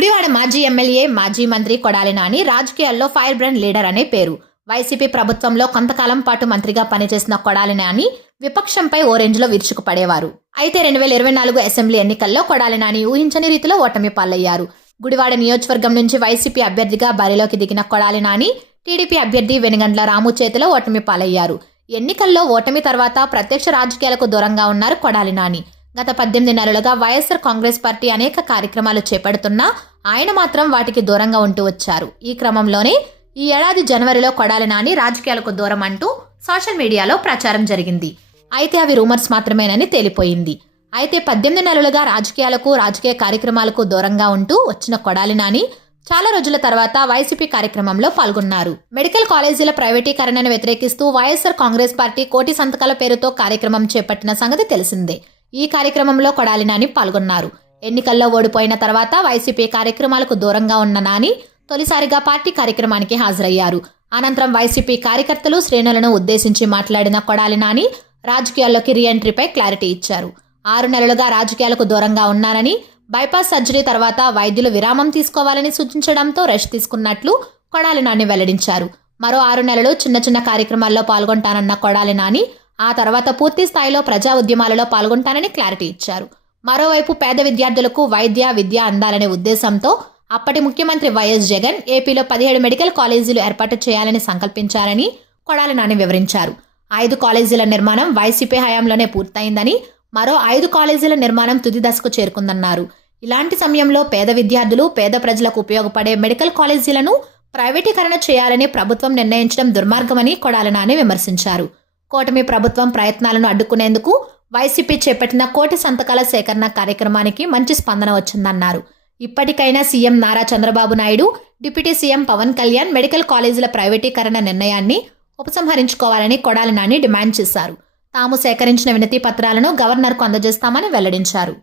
గుడివాడ మాజీ ఎమ్మెల్యే, మాజీ మంత్రి కొడాలి నాని రాజకీయాల్లో ఫైర్ బ్రాండ్ లీడర్ అనే పేరు. వైసీపీ ప్రభుత్వంలో కొంతకాలం పాటు మంత్రిగా పనిచేసిన కొడాలి నాని విపక్షంపై ఓ రేంజ్లో విరుచుకుపడేవారు. అయితే 2024 అసెంబ్లీ ఎన్నికల్లో కొడాలి నాని ఊహించని రీతిలో ఓటమి పాలయ్యారు. గుడివాడ నియోజకవర్గం నుంచి వైసీపీ అభ్యర్థిగా బరిలోకి దిగిన కొడాలి నాని టీడీపీ అభ్యర్థి వెనుగండ్ల రాము చేతిలో ఓటమి పాలయ్యారు. ఎన్నికల్లో ఓటమి తర్వాత ప్రత్యక్ష రాజకీయాలకు దూరంగా ఉన్నారు కొడాలి నాని. గత 18 నెలలుగా వైఎస్ఆర్ కాంగ్రెస్ పార్టీ అనేక కార్యక్రమాలు చేపడుతున్నా ఆయన మాత్రం వాటికి దూరంగా ఉంటూ వచ్చారు. ఈ క్రమంలోనే ఈ ఏడాది జనవరిలో కొడాలి నాని రాజకీయాలకు దూరం అంటూ సోషల్ మీడియాలో ప్రచారం జరిగింది. అయితే అవి రూమర్స్ మాత్రమేనని తేలిపోయింది. అయితే 18 నెలలుగా రాజకీయ కార్యక్రమాలకు దూరంగా ఉంటూ వచ్చిన కొడాలి నాని చాలా రోజుల తర్వాత వైసీపీ కార్యక్రమంలో పాల్గొన్నారు. మెడికల్ కాలేజీల ప్రైవేటీకరణను వ్యతిరేకిస్తూ వైఎస్ఆర్ కాంగ్రెస్ పార్టీ కోటి సంతకాల పేరుతో కార్యక్రమం చేపట్టిన సంగతి తెలిసిందే. ఈ కార్యక్రమంలో కొడాలి నాని పాల్గొన్నారు. ఎన్నికల్లో ఓడిపోయిన తర్వాత వైసీపీ కార్యక్రమాలకు దూరంగా ఉన్న నాని తొలిసారిగా పార్టీ కార్యక్రమానికి హాజరయ్యారు. అనంతరం వైసీపీ కార్యకర్తలు, శ్రేణులను ఉద్దేశించి మాట్లాడిన కొడాలి నాని రాజకీయాల్లోకి రీఎంట్రీపై క్లారిటీ ఇచ్చారు. 6 నెలలుగా రాజకీయాలకు దూరంగా ఉన్నారని, బైపాస్ సర్జరీ తర్వాత వైద్యులు విరామం తీసుకోవాలని సూచించడంతో రెస్ట్ తీసుకున్నట్లు కొడాలి నాని వెల్లడించారు. మరో 6 నెలలు చిన్న కార్యక్రమాల్లో పాల్గొంటానన్న కొడాలి నాని ఆ తర్వాత పూర్తి స్థాయిలో ప్రజా ఉద్యమాలలో పాల్గొంటానని క్లారిటీ ఇచ్చారు. మరోవైపు పేద విద్యార్థులకు విద్య అందాలనే ఉద్దేశంతో అప్పటి ముఖ్యమంత్రి వైఎస్ జగన్ ఏపీలో 17 మెడికల్ కాలేజీలు ఏర్పాటు చేయాలని సంకల్పించారని కొడాలి నాని వివరించారు. 5 కాలేజీల నిర్మాణం వైసీపీ హయాంలోనే పూర్తయిందని, మరో 5 కాలేజీల నిర్మాణం తుది దశకు చేరుకుందన్నారు. ఇలాంటి సమయంలో పేద విద్యార్థులు, పేద ప్రజలకు ఉపయోగపడే మెడికల్ కాలేజీలను ప్రైవేటీకరణ చేయాలని ప్రభుత్వం నిర్ణయించడం దుర్మార్గమని కొడాలి నాని విమర్శించారు. కూటమి ప్రభుత్వం ప్రయత్నాలను అడ్డుకునేందుకు వైసీపీ చేపట్టిన కోటి సంతకాల సేకరణ కార్యక్రమానికి మంచి స్పందన వచ్చిందన్నారు. ఇప్పటికైనా CM Nara Chandrababu Naidu, deputy CM Pawan Kalyan medical కాలేజీల ప్రైవేటీకరణ నిర్ణయాన్ని ఉపసంహరించుకోవాలని కొడాలి నాని డిమాండ్ చేశారు. తాము సేకరించిన వినతి పత్రాలను గవర్నర్కు అందజేస్తామని వెల్లడించారు.